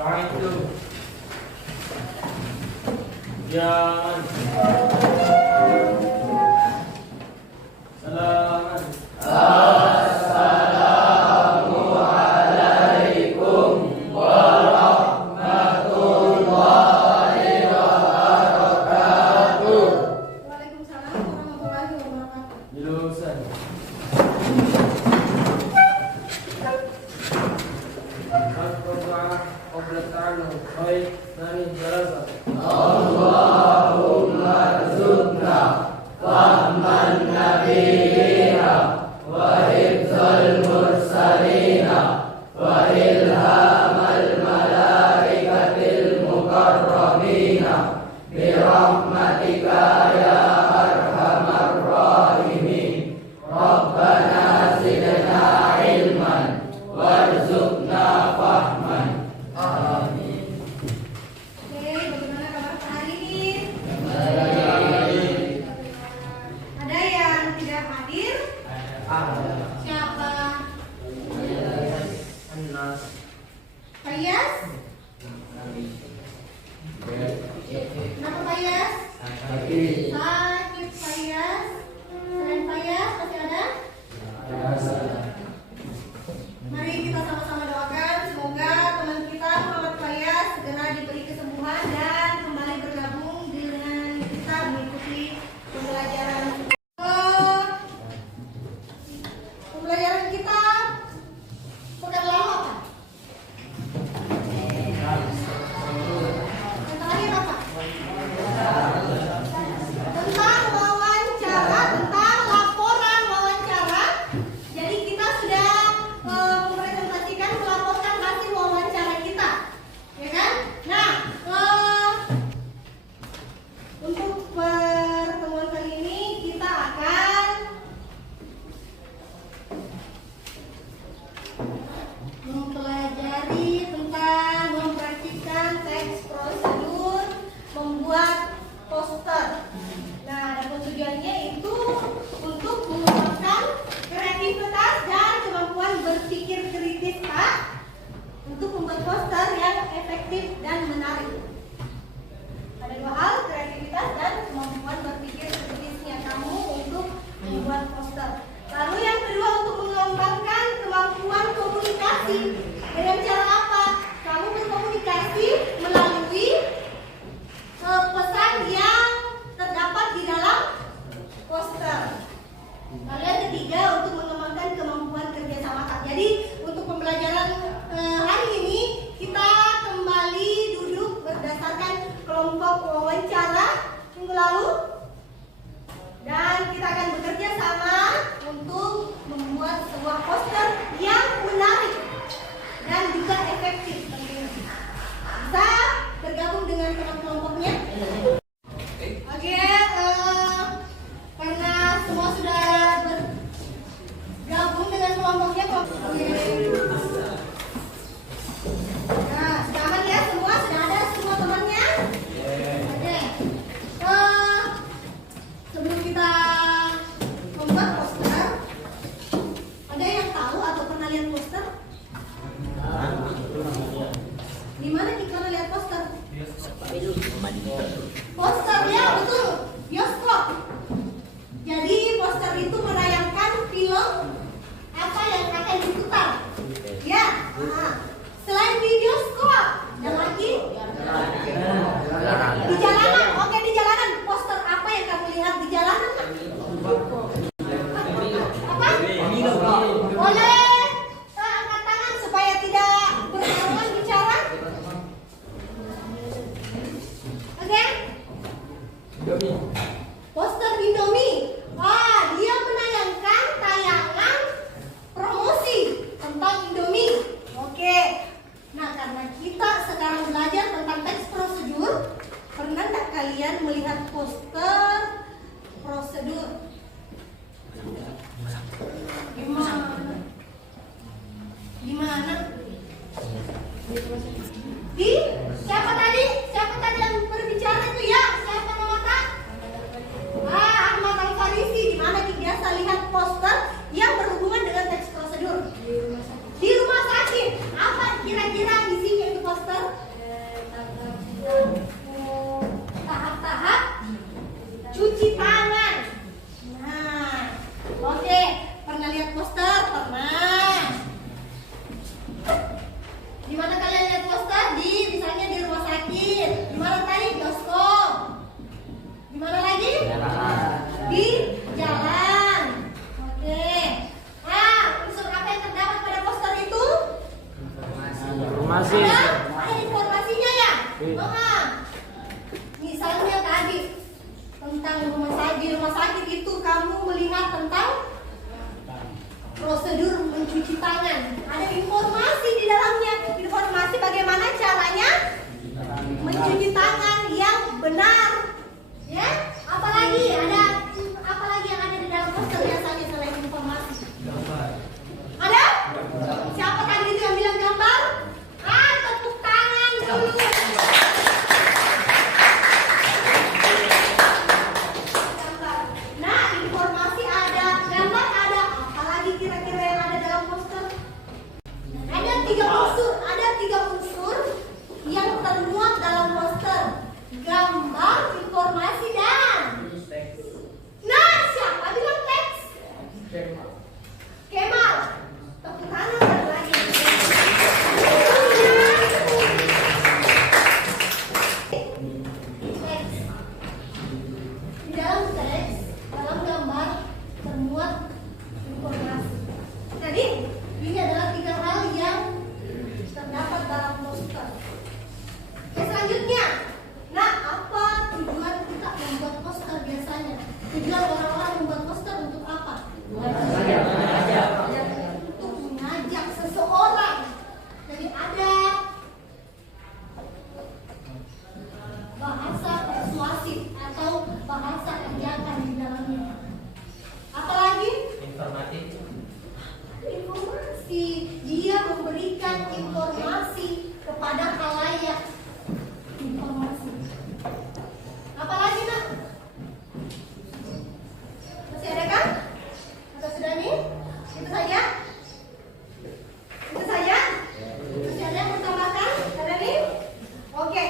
Assalamualaikum. Jangan. Salaman. Waalaikumsalam warahmatullahi wabarakatuh. Jurusan. Al-Qur'an qabla ta'allum. Baik, nani darasa. Allahumma rzuqna fahman nabiyina wa hifzal mursalina wa ilhamal malaikatil mukarramina bi rahmatika ya arhamar rahimin. Rabbana zidna ilman warzuqna fahman. Amin. Oke, bagaimana kabar hari ini? Ada yang tidak hadir? Siapa? Anas. Fayas? Kenapa Fayas? Sakit Fayas. Selain Fayas masih ada? Mari kita sama-sama doakan semoga teman kita Muhammad Fayas segera diberi kesembuhan dan kembali bergabung dengan kita mengikuti pembelajaran. Pembelajaran kita pekan lalu apa? Yang terakhir apa? Tentang wawancara, tentang laporan wawancara. Jadi kita sudah mempresentasikan, melaporkan hasil wawancara kita, ya kan? Nah, untuk pertemuan kali ini kita akan mempelajari tentang mempraktikkan teks prosedur membuat poster. Nah, adapun tujuannya itu untuk mengembangkan kreativitas dan kemampuan berpikir kritis Pak, untuk membuat poster yang efektif dan menarik. Ada dua hal, kreativitas dan kemampuan berpikir kritisnya kamu untuk membuat poster. Lalu yang kedua, untuk mengembangkan kemampuan komunikasi. Dengan cara apa? Kamu berkomunikasi melalui pesan yang terdapat di dalam poster. Lalu yang ketiga, untuk mengembangkan kemampuan kerjasama. Jadi untuk pembelajaran hari ini kita kembali duduk berdasarkan kelompok wawancara minggu lalu, dan kita akan bekerja sama untuk membuat sebuah poster yang menarik dan juga efektif tentunya. Bisa bergabung dengan kelompok-kelompoknya. Oke, karena semua sudah bergabung dengan kelompoknya, nah, sudah aman ya semua? Sudah ada semua temannya? Oke. Sebelum kita membuat poster, ada yang tahu atau pernah lihat poster? Di mana kita lihat poster? Poster ya, betul, bioskop. Jadi poster itu menayangkan film apa yang akan diputar. Ya. Nah, selain di bioskop, dan lagi di jalanan. Oke, di jalanan. Poster apa yang kamu lihat di jalanan? Apa? Boleh angkat tangan supaya tidak berhalangan bicara. Oke? Poster Indomie. Wah, dia menayangkan tayangan promosi tentang Indomie. Oke. Nah, karena prosedur mencuci tangan. Ada informasi di dalamnya, informasi bagaimana caranya mencuci tangan yang benar. Ya, apalagi yang ada di dalam poster biasanya selain informasi? Ada? Siapa tadi itu yang bilang gambar? Tepuk tangan dulu. Gambar. Nah, informasi ada, gambar ada. Apalagi kira-kira yang ada dalam poster? Ada tiga unsur yang termuat dalam poster: gambar, informasi, dan. Nah, siapa bilang teks? Kemal. Tepuk tangan lagi. Teks. Di dalam teks, dalam gambar termuat informasi. Jadi, ini adalah tiga hal yang terdapat dalam poster. Oke, selanjutnya. Nah, apa tujuan kita membuat poster biasanya? Tujuan orang-orang membuat poster untuk apa? Untuk mengajak seseorang. Jadi ada bahasa persuasif atau bahasa ajakan di dalamnya. Apalagi? Informasi. Dia memberikan informasi kepada khalayak. Informasi. Apalagi, Nak? Masih ada kan? Atau sudah nih? Itu saja? Itu saja? Masih ada yang mau tambahkan? Ada nih? Oke.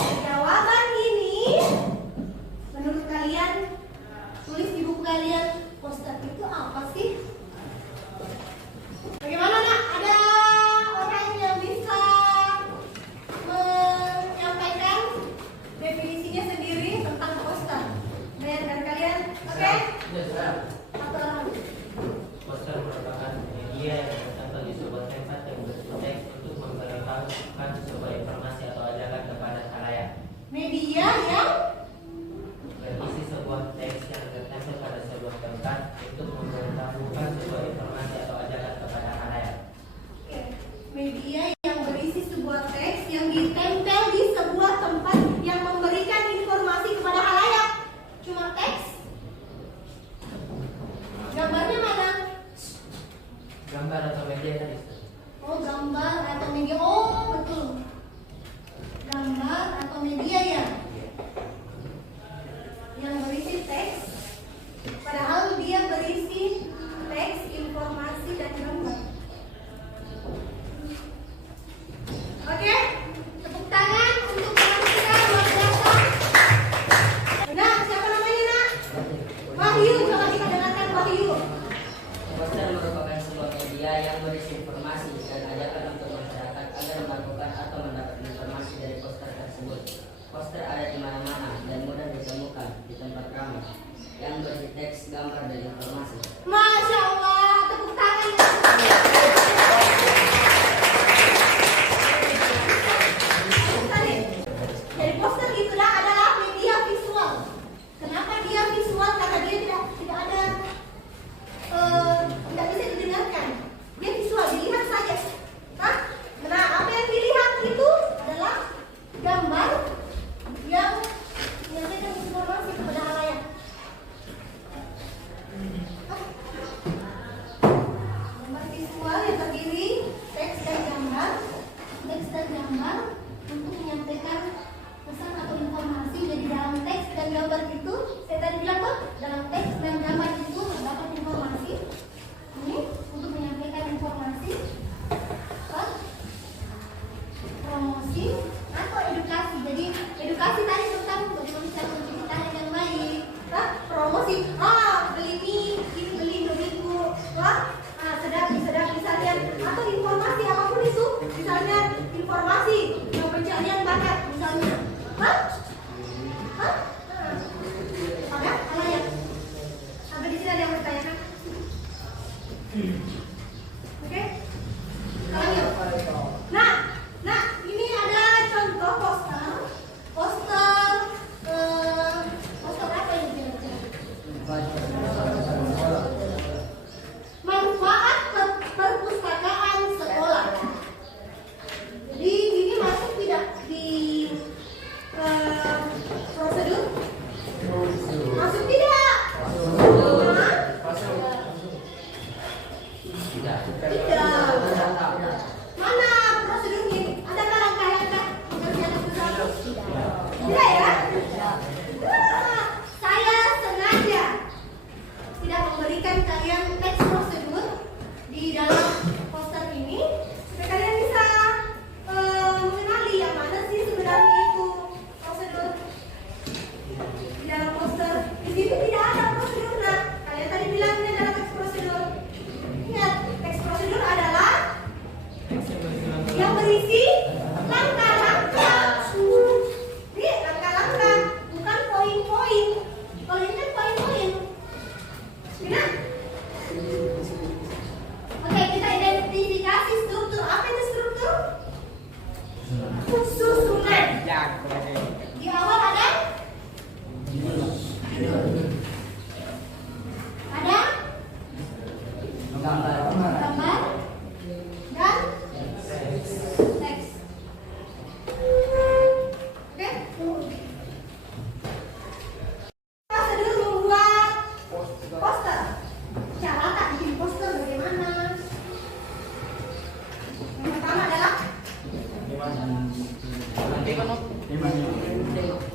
Jawaban ini menurut kalian, tulis di buku kalian, poster itu apa sih? Bagaimana, Nak? Ada orang yang bisa menyampaikan definisinya sendiri tentang poster? Ada dari kalian? Oke? Satu orang. Poster merupakan media yang tercantum di sebuah tempat yang berisi teks untuk memberitahukan sebuah informasi atau ajakan kepada khalayak. Media yang Berisi sebuah teks yang tertempel pada sebuah tempat untuk memberitahukan sebuah informasi atau ajakan kepada khalayak. Oke. Media yang berisi sebuah teks yang ditempel di sebuah tempat yang memberikan informasi kepada khalayak. Cuma teks? Gambarnya mana? Gambar atau media tadi. Oh, gambar atau media. Oh, betul. Gambar atau media ya. Yang berisi teks. Padahal dia berisi teks, informasi, dan gambar. Oke, tepuk tangan untuk teman kita luar biasa. Nah, siapa namanya, Nak? Wahyu, coba kita dengarkan Wahyu. Poster merupakan sebuah media yang berisi informasi dan ajakan untuk masyarakat agar melakukan atau mendapat informasi dari poster tersebut. Poster ada di mana-mana dan mudah ditemukan di tempat ramai yang berisi teks, gambar, dan informasi. Masya Allah, tepuk tangan. Jadi poster itu adalah media visual. Kenapa dia visual? Karena dia tidak ada tidak bisa didengarkan. Dia visual, dilihat saja. Nah, apa yang dilihat itu adalah gambar yang menyampaikan informasi kepada khalayak. Gambar visual yang terdiri teks dan gambar untuk menyampaikan pesan atau informasi. Jadi dalam teks dan gambar itu, saya tadi bilang kok, dalam teks dan gambar itu terdapat informasi. Ini untuk menyampaikan informasi, promosi atau edukasi. Jadi edukasi tadi tentang bagaimana cara mencuci tangan yang baik. Promosi, beli ini beli Indomiku, sedap misalnya, atau informasi apapun itu, misalnya informasi pencarian bakat misalnya. Ada khalayak. Sampai di sini ada yang bertanya? Oke? Lanjut. Nah, ini ada contoh poster. Poster apa ini kira-kira? Manfaat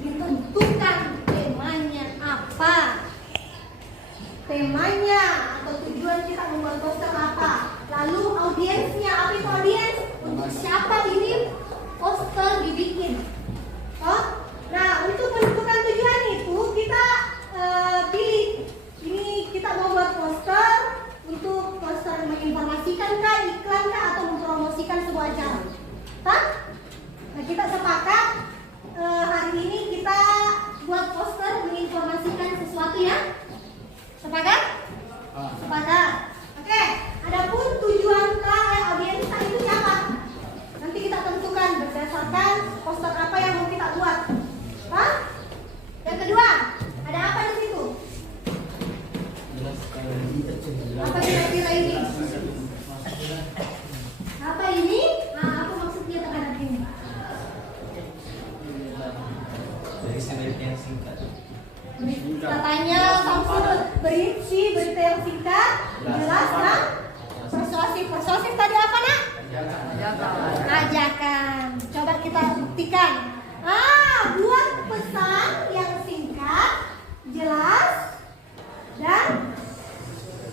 Ditentukan temanya apa. Temanya atau tujuan kita membuat poster apa. Lalu audiensnya, apa itu audiens? Untuk siapa ini poster dibikin? Oh, nah untuk menentukan tujuan itu kita pilih. Ini kita mau buat poster untuk poster menginformasikan kah, iklan kah, atau mempromosikan sebuah acara. Hah? Nah kita sepakat hari ini kita buat poster menginformasikan sesuatu ya. Sepakat? Sepakat. Oke. Adapun tujuan audiens itu siapa? Nanti kita tentukan berdasarkan poster apa yang mau kita buat. Hah? Yang kedua, ada apa di situ? Apa kira-kira ini? Apa ini? Nah, apa maksudnya terhadap ini? Katanya Samsul berisi berita yang singkat, jelas dan persuasif. Persuasif tadi apa nak? Ajakan. Coba kita buktikan. Buat pesan yang singkat, jelas dan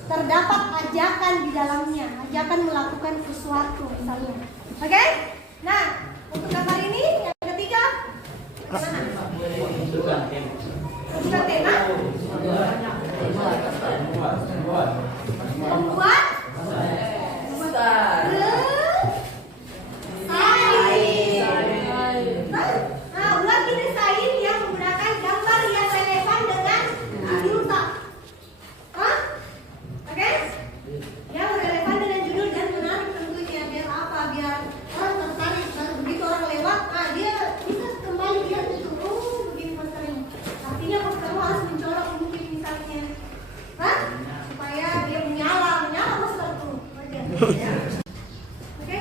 terdapat ajakan di dalamnya. Ajakan melakukan sesuatu misalnya. Oke? Nah, untuk gambar ini yang ketiga. Bukan tema. Membuat buat desain yang menggunakan gambar yang relevan dengan judul. Oke? Yang relevan dengan judul dan menarik tentunya. Biar apa? Biar orang tertarik. Dan begitu orang lewat, dia bisa kembali lihat itu. Begini poster ini. Artinya poster harus mencolok mungkin misalnya. Supaya dia menyala poster itu. Oke?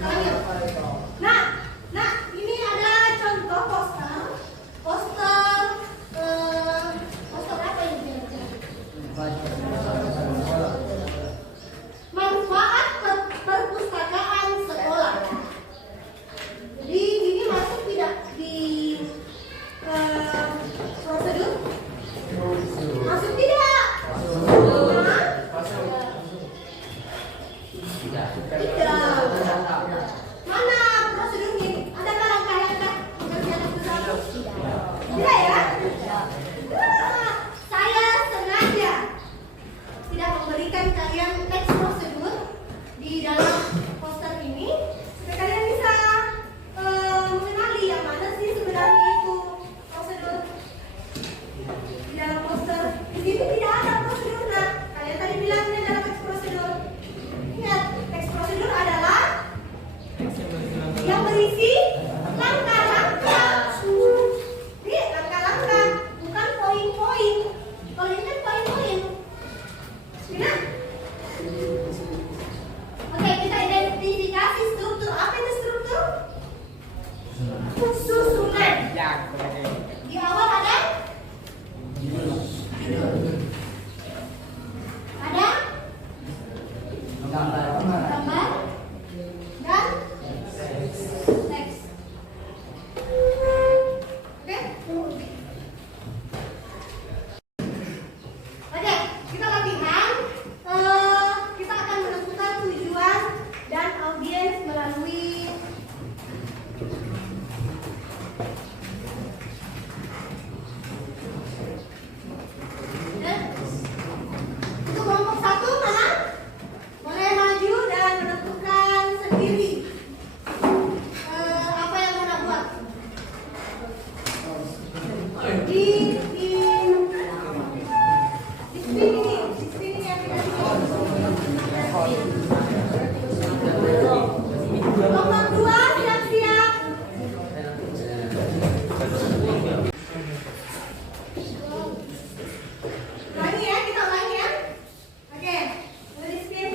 Lanjut. Nah, ini ada contoh poster. Poster apa ini kira-kira? Manfaat perpustakaan sekolah. Jadi ini masuk tidak di prosedur? Masuk tidak? Tidak. Mana prosedurnya? Adakah langkah-langkah pengerjaan bersama? Tidak ya? Saya sengaja tidak memberikan kalian teks prosedur di dalam poster ini supaya kalian bisa mengenali yang mana sih sebenarnya itu prosedur di dalam poster. Di sini tidak ada prosedur. Nah, kalian tadi bilangnya adalah teks prosedur. Ingat, teks prosedur adalah yang berisi langkah-langkah. Ini langkah-langkah, bukan poin-poin. Kalau ini kan poin-poin. Benar? Oke, kita identifikasi struktur. Apa itu struktur? Susunan. Di awal ada judul. Ada gambar dan teks. Oke, kita latihan. Kita akan menentukan tujuan dan audiens melalui untuk kelompok satu mana? Boleh maju dan menentukan sendiri apa yang mau buat. Di sini yang kita kelompok dua siap-siap. Lagi ya, kita ulangi ya. Oke, boleh di spin.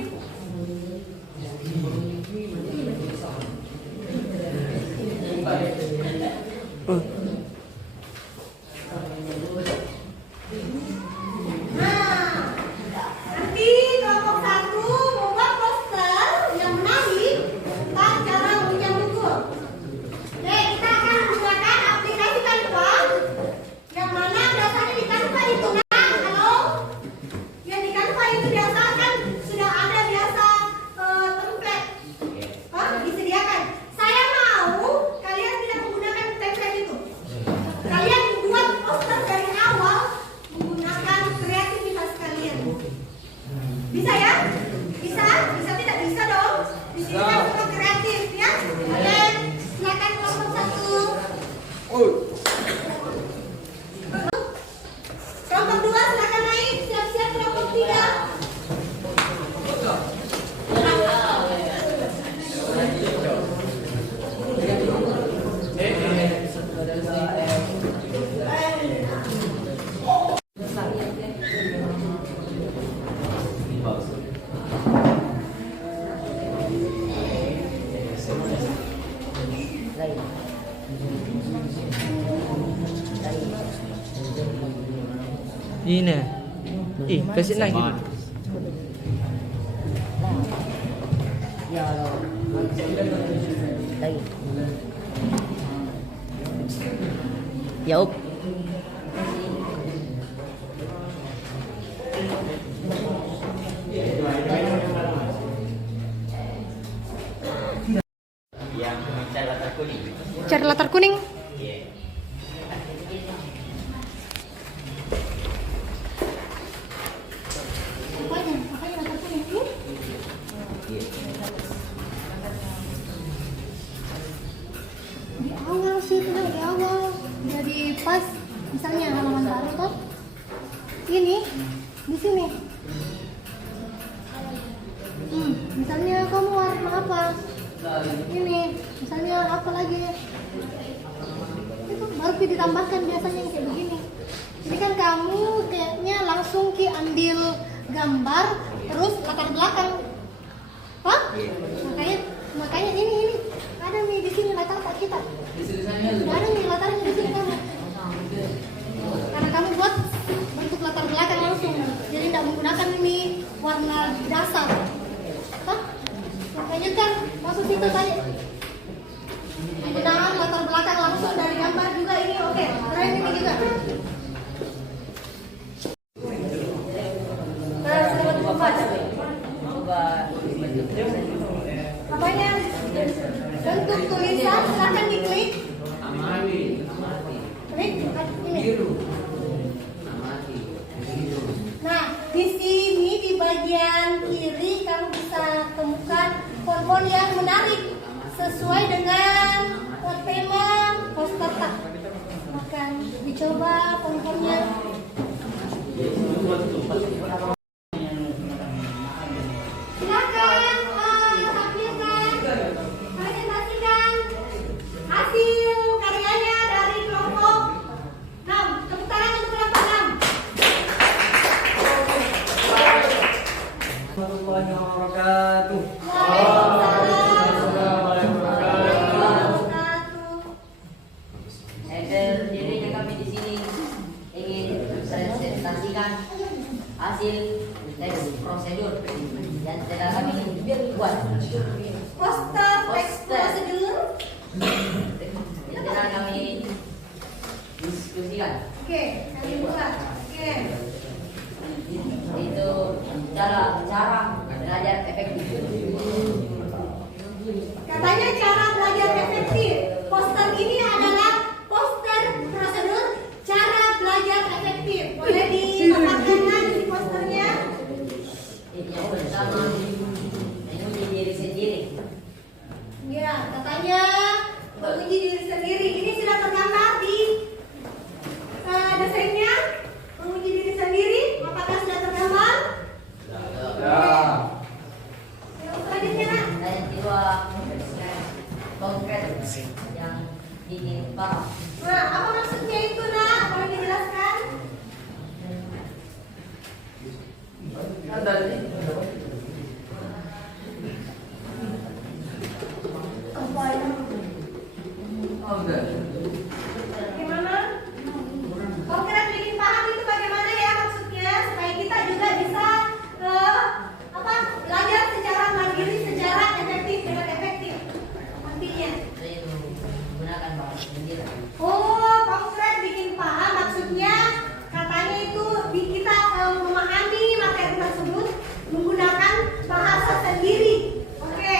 Kelompok 2 silakan naik, siap-siap kelompok 3. Ini. Kasih lagi. Yaup. Yang mencari latar kuning. Cari latar kuning. Iya. Makanya latar kuning dulu. Di awal sih, tenang, di awal. Jadi pas misalnya halaman baru tuh. Ini di sini. Misalnya kamu warna apa? Ini, misalnya apa lagi? Itu baru ditambahkan biasanya yang kayak begini. Jadi kan kamu kayaknya langsung ambil gambar terus latar belakang. Hah? Makanya ini ada nih di sini latar tak kita. Ada nih latarnya di sini kamu. Karena kamu buat bentuk latar belakang langsung. Jadi tidak menggunakan ini warna dasar. Hah? Makanya kan maksud itu tadi penggunaan latar belakang langsung dari gambar juga ini oke. Keren ini juga. Apanya? Bentuk tulisan silahkan diklik. Klik ini. Nah, di sini di bagian kiri kamu bisa temukan font-font yang menarik sesuai dengan tema poster tak. Akan dicoba font-fontnya. Silakan tampilkan, presentasikan hasil karyanya dari kelompok 6. Tepuk tangan untuk kelompok 6. Warahmatullahi wabarakatuh. Sendiri kami di sini ingin presentasikan hasil teks prosedur yang telah kami buat. Poster teks prosedur. Yang telah kami diskusikan. Oke, kami buat. Oke. Itu cara belajar efektif. Katanya cara belajar efektif. Poster ini adalah poster prosedur cara belajar efektif. Boleh ditambahkan lagi di posternya. Yang pertama, menguji diri sendiri. Ya, katanya menguji diri sendiri. Ini sudah tergambar di desainnya. Menguji diri sendiri. Apakah sudah tergambar? Yang selanjutnya, Nak. Dan yang kedua, konkret yang ditimpa. Nah, apa maksudnya itu, Nak? Boleh dijelaskan? Gimana? Konkret bikin paham itu bagaimana ya maksudnya supaya kita juga bisa belajar secara mandiri, secara efektif dengan efektif. Artinya. Saya menggunakan bahasa sendiri. Oh, konkret bikin paham maksudnya katanya itu kita memahami materi tersebut menggunakan bahasa sendiri. Oke.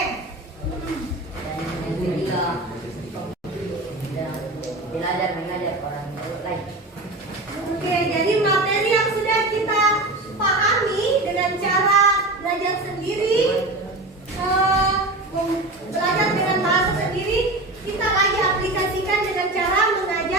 Dan yang ketiga, belajar mengajar orang lain. Oke, jadi materi yang sudah kita pahami dengan cara belajar sendiri, belajar dengan bahasa sendiri, kita lagi aplikasikan dengan cara mengajar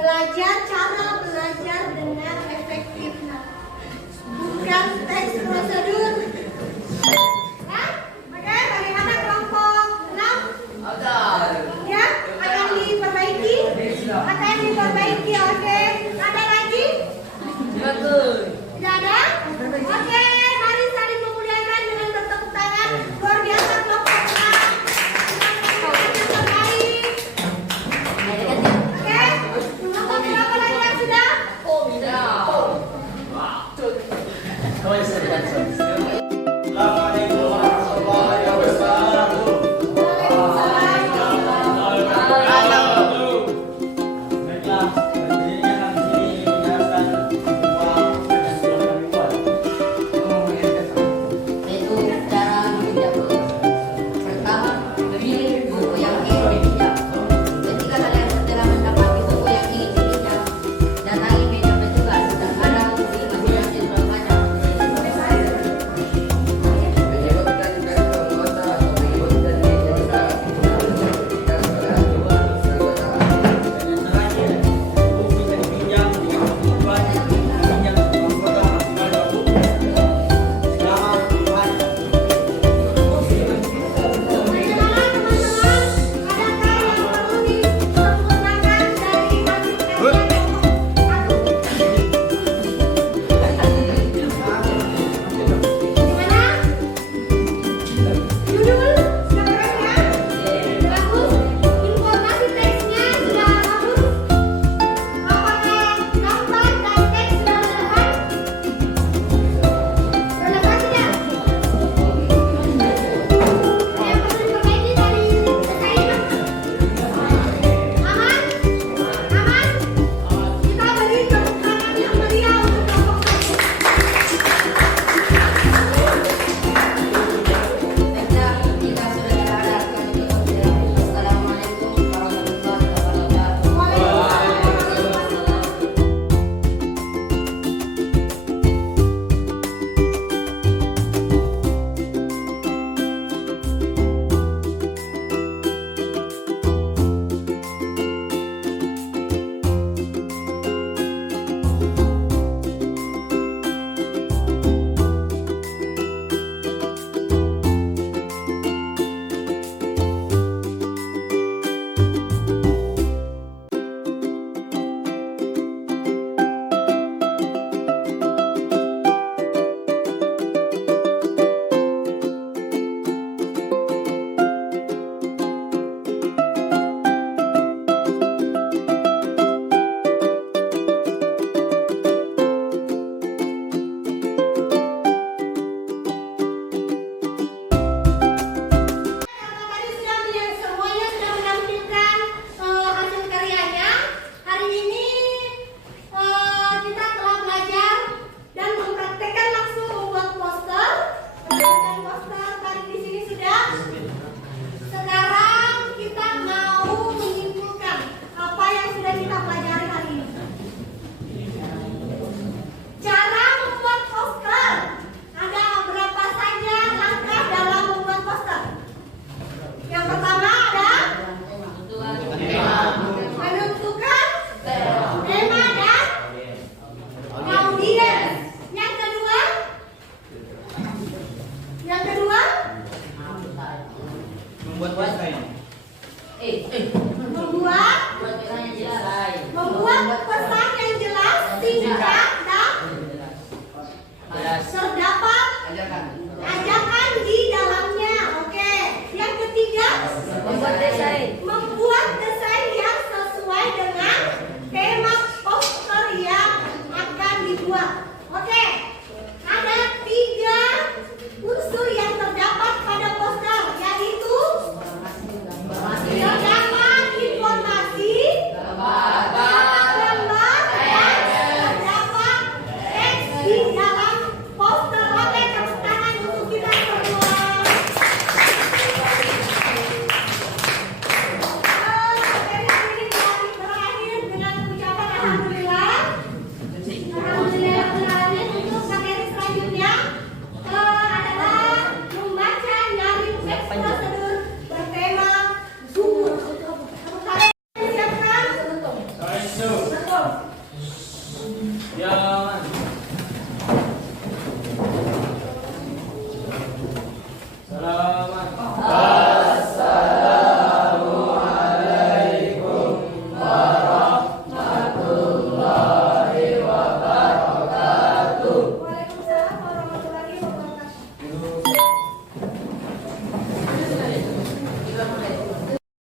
Belajar cara belajar dengan efektif. Bukan teks prosedur. Hah? Oke, bagaimana kelompok 6? Ya, akan diperbaiki. Akan diperbaiki, oke. Ada lagi? Tidak ada? Oke, mari saling memuliakan dengan bertepuk tangan. Luar biasa kelompok 6. Dengan terbaik. Oke, kelompok berapa lagi yang sudah? Kau yang sedang Betul. Yang